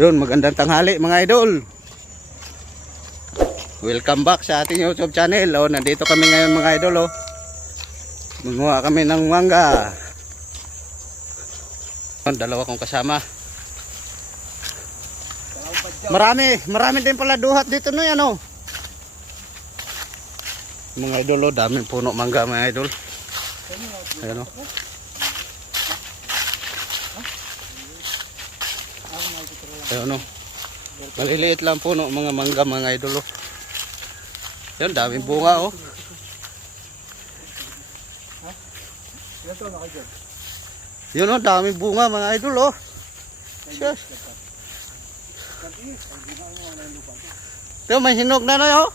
Yun, magandang tanghali mga idol. Welcome back sa ating YouTube channel. Oh, nandito kami ngayon mga idol. Oh. Manguha kami ng mangga. Dalawa kong kasama. Marami din pala duhat dito no yan oh. Mga idol, oh, daming puno mangga mga idol. Ayan oh. Ayan oh. Maliliit lang puno mga mangga mga idol oh. Yan, daming bunga oh. Yun oh, daming bunga mga idol oh. Yes. Ito may hinog na na oh.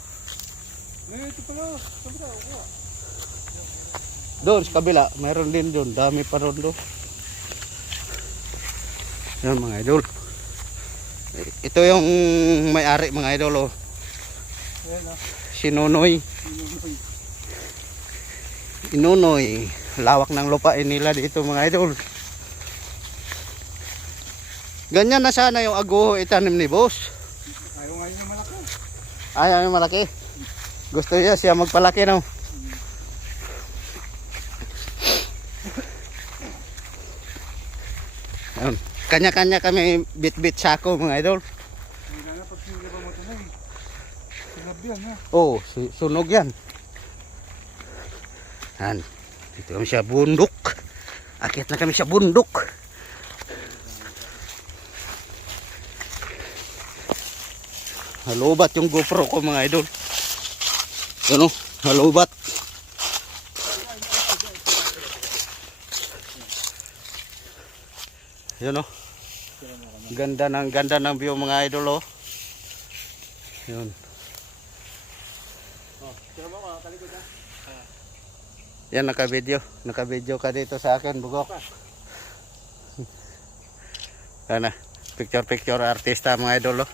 Doon sa kabila, mayroon din doon, dami pa ron doon. Yan mga idol. Ito yung may-ari mga idol oh. Si Nonoy. Inonoy. Lawak ng lupain nila dito mga idol. Ganyan na sana yung aguho itanim ni boss. Ayaw nga yun yung malaki. Ayaw yung malaki. Gusto niya siya magpalaki no. Ayun. Kanya-kanya kami bit-bit sako mga idol. Hindi na pag sinira mo ito na eh. Sinab yan ha. Oh, sunog yan. Yan. Dito kami sa bundok. Akit na kami sa bundok. Halubat yung GoPro ko mga idol. Ano? Halubat. Yun oh. Ganda ng view mga idol oh. Yun. Yan naka-video ka dito sa akin bugok. Ano? Picture artista mga idol oh.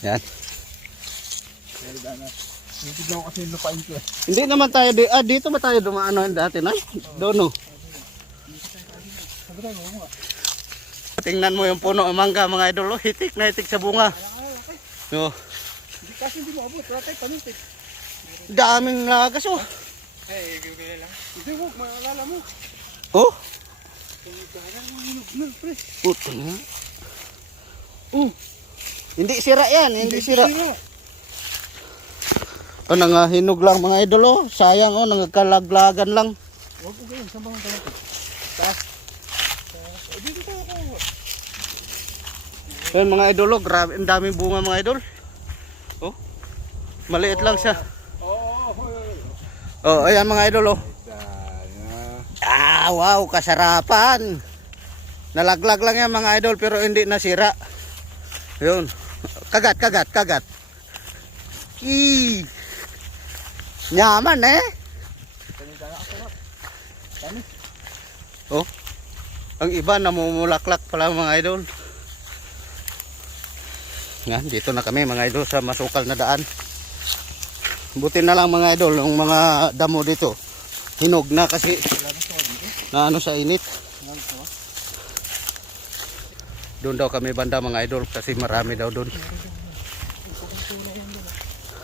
Yan. Hindi daw kasi lupain ko eh. Hindi naman tayo dito ba tayo dumaano dati na? Doon oh. Tingnan mo yung puno ng mangga mga idol oh. Hitik na hitik sa bunga. Yo. Kasi hindi mo abot, wala tayo pamitik. Daming lagas oh. Eh, gawin lang. Hindi mo, maalala mo. Oh? Parang hinog na, pre. Puto na. Hindi sira yan, hindi sira. Oh, nangahinog lang mga idol oh. Sayang oh, nangkalaglagan lang. Huwag ko ganyan, saan ba ang pamitik? Taas. Dito tayo ako. Yan mga idol oh, grabe, ang daming bunga mga idol. Oh. Maliit lang siya. Oh, ayan mga idol oh. Ah, wow, kasarapan. Nalaglag lang yan mga idol pero hindi nasira. Yun. Kagat. Nyaman eh. Oh. Ang iba namumulaklak pala mga idol. Nga, dito na kami mga idol sa masukal na daan. Buti na lang mga idol, yung mga damo dito hinog na kasi na ano sa init. Doon daw kami banda mga idol kasi marami daw doon.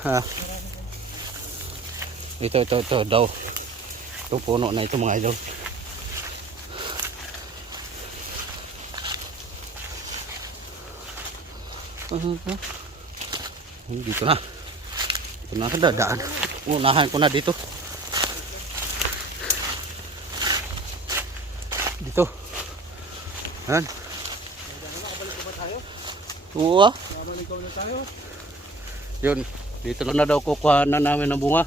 Ha. Ito daw. Itong puno na ito mga idol. Dito na. Ito na kada daan. Unahan ko na dito. Dito. Yan. Oo. Babalik na tayo. Yun. Dito na daw kukuha na namin ng bunga.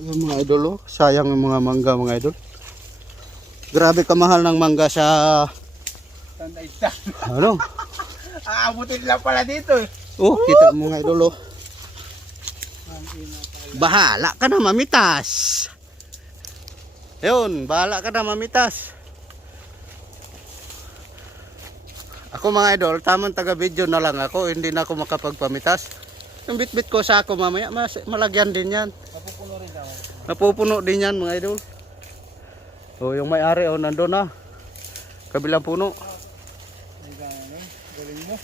Yung mga idol oh. Sayang yung mga mangga mga idol. Grabe kamahal ng mangga sa Tandaita. ano? Aabutin lang pala dito eh. Oh, kita mo mga idol oh. Bahala ka na mamitas. Yun, bahala ka na mamitas. Ako mga idol, tamang taga-video na lang ako, hindi na ako makapagpamitas. Yung bit-bit ko sako mamaya, malagyan din yan. Mapupuno rin ako. Napupuno din yan mga idol. Oh, yung may-ari oh, nandun na. Kabilang puno. Ang galing mo.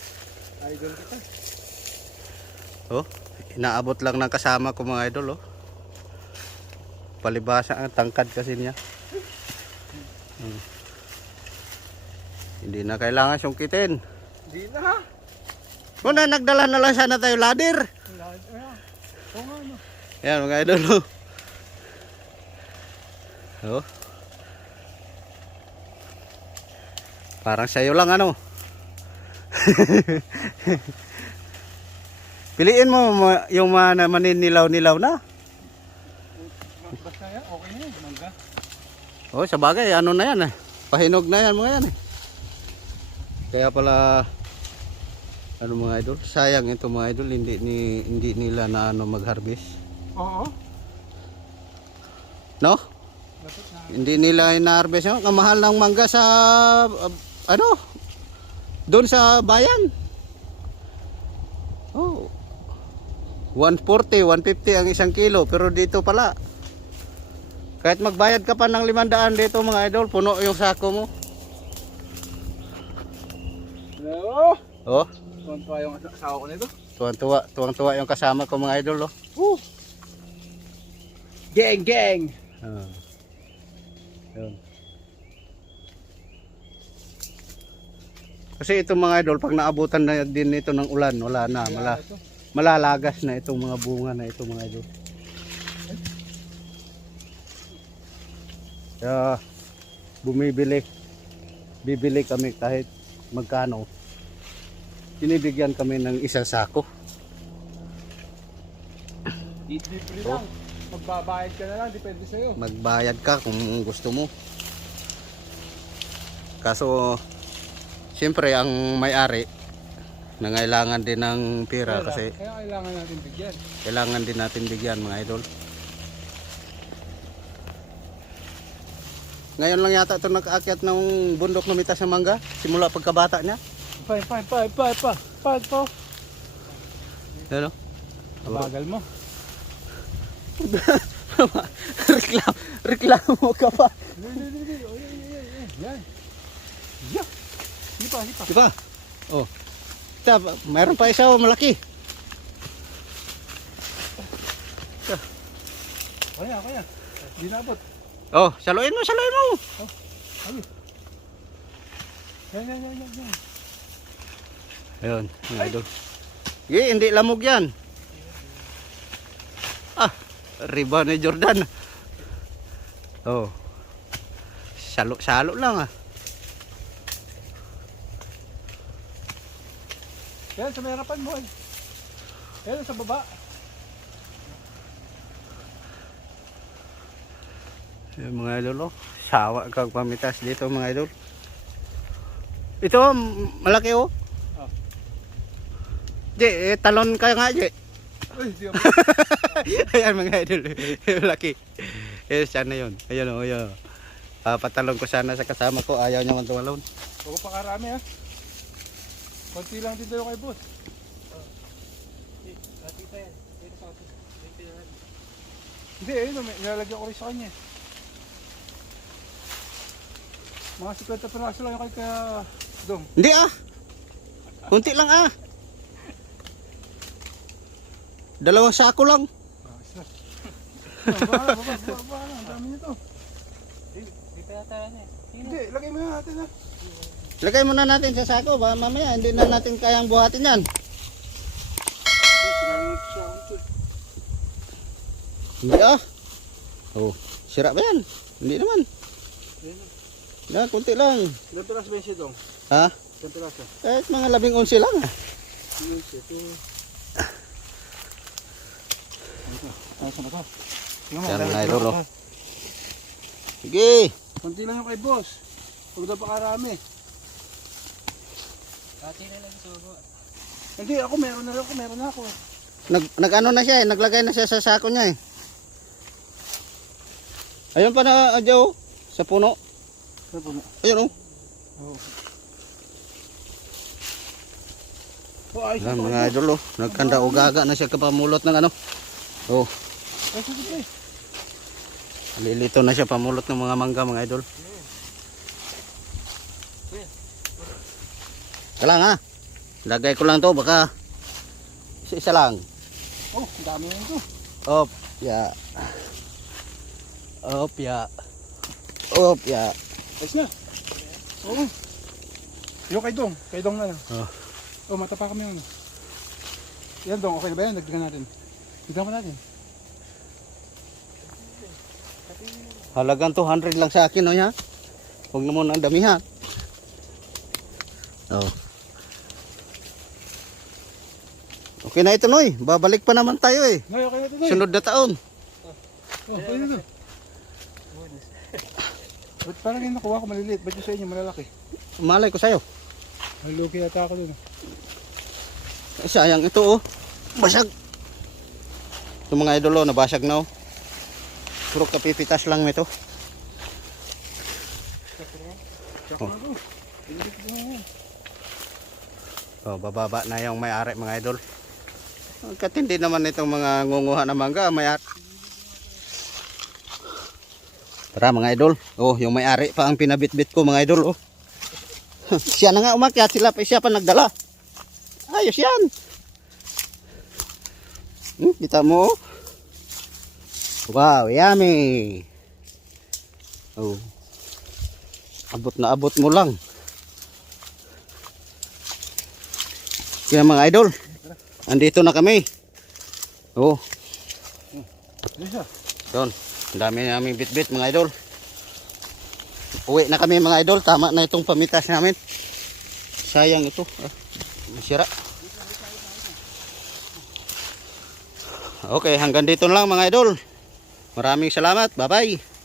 Idol kita. Oh, inaabot lang ng kasama ko mga idol oh. Palibasa ang tangkad kasi niya. Hindi na kailangan sungkitin. Hindi na ha. Kung na nagdala na lang sana tayo ladder. Oo nga no. Yan mga idol oh. Oh. Parang sayo lang ano. Piliin mo yung maninilaw-nilaw na. Basta yan, okay na yan, mangga. Oh, sa bagay, ano na yan eh. Pahinog na yan mga yan eh. Kaya pala ano mga idol, sayang ito mga idol, hindi nila na ano mag-harvest. Oo. No? Dapat na. Hindi nila ina-harvest, no? Ang mahal ng mangga sa ano? Doon sa bayan. Oh. 140, 150 ang isang kilo, pero dito pala kahit magbayad ka pa ng 500 dito mga idol, puno yung sako mo. Hello. Oh, Tuwan-tuwa yung asawa ko nito. tuwang-tuwa yung kasama ko mga idol, oh. Woo! Gang, gang! Ah. Yun. Kasi itong mga idol, pag naabutan na din ito ng ulan, wala na, malalagas na itong mga bunga na ito mga idol. Kaya bibili kami kahit magkano. Binibigyan kami ng isang sako. Libre lang. Magbabayad ka na lang, depende sa'yo. Magbayad ka kung gusto mo. Kaso siyempre ang may-ari nangailangan din ng pera kasi Kaya kailangan natin bigyan. kailangan din natin bigyan mga idol. Ngayon lang yata ito nakaakyat ng bundok na mitas ng mangga simula pagkabata niya. Pa. Ano? Bagal mo. Reklamo ka pa. Hindi. Yan. Yeah. Hindi pa. Di ba? Oh. Mayroon pa isa oh, malaki. Kaya. Hindi nabot. Oh, saluin mo. Yan. Ayun, mga idol. Hindi lamog yan. Ah, riba ni Jordan. Oh. Salo lang ah. Yan, sa may harapan mo. Yan, sa baba. Yung mga idol, oh. Sawa kag pamitas dito mga idol. Ito, malaki oh. Oh. Talon ka nga, Je. Uy, di ako. Ayan mga idol, malaki. Sana yun. Ayan oh, ayan. Papatalon ko sana sa kasama ko, ayaw niya man tumalon. Huwag pa karami ha. Konti lang din tayo kay boss. Hindi, nilalagyan ko rin sa kanya. Mga 50 piraso lang yung kay kaya Dong. Hindi ah. Kunti lang ah. 2 sako lang. Baba lang. Ang dami nito. Hindi, lagay mo natin ha. Lagay muna natin sa sako, ba mamaya hindi na natin kayang buhatin yan. Hindi ah. Oh, sira ba yan? Hindi naman. Na, kunti lang. Ilang piraso ba yung sidong? Ha? Ilang piraso? Kahit mga 11 lang ah. Ayos na to. Yan mga idol oh. Sige. Konti lang yung kay boss. Huwag daw pa karami. Hindi, ako meron na ako. Nag-ano na siya eh, naglagay na siya sa sako niya eh. Ayun pa na, Joe, sa puno. Sa puno? Ayun oh. Oo. Oh, ayos Yan ito. mga idol oh. Nagkanda o gaga na siya kapamulot ng ano. Oh, Ayos ito eh. lilito na siya pamulot ng mga mangga mga idol. Kalang ha. Lagay ko lang to baka isa lang. Oh, dami na ito. Op, ya. Op, ya. Op, ya. Ayos na. Oo. Yung kay Dong na lang. Oh. Oh, matapa kami ano. Yan Dong, okay na ba yan? Dagdagan natin. Dagdagan natin. Halagang 200 lang sa akin, oh ya. Huwag na muna ang damihan. Oh. Okay na ito, Noy. Babalik pa naman tayo eh. Noy, okay na ito Noy. Sunod na taon. Oh, okay na ito. Ba't parang yung nakuha ko maliliit? Ba't yung sa inyo malalaki? Malay ko sa'yo. Malugi yata ako dun. Ay, sayang ito, oh. Basag. Ito mga idolo, nabasag na, oh. Puro kapipitas lang ito. Tsaka na ito. Pinigit ko na yan. Oh, bababa na yung may-ari mga idol. Ang katindi naman itong mga ngunguha na mangga, may-ari. Tara mga idol. Oh, yung may-ari pa ang pinabitbit ko mga idol, oh. Siya na nga umakyat, siya pa nagdala. Ayos yan. Kita mo, oh. Wow, yummy. Oh. Abot na abot mo lang. Kaya mga idol, andito na kami. Oh, Ayos na. doon. Ang dami namin bit-bit mga idol. Uwi na kami mga idol. Tama na itong pamitas namin. Sayang ito. Masira. Okay, hanggang dito lang mga idol. Maraming salamat. Bye-bye.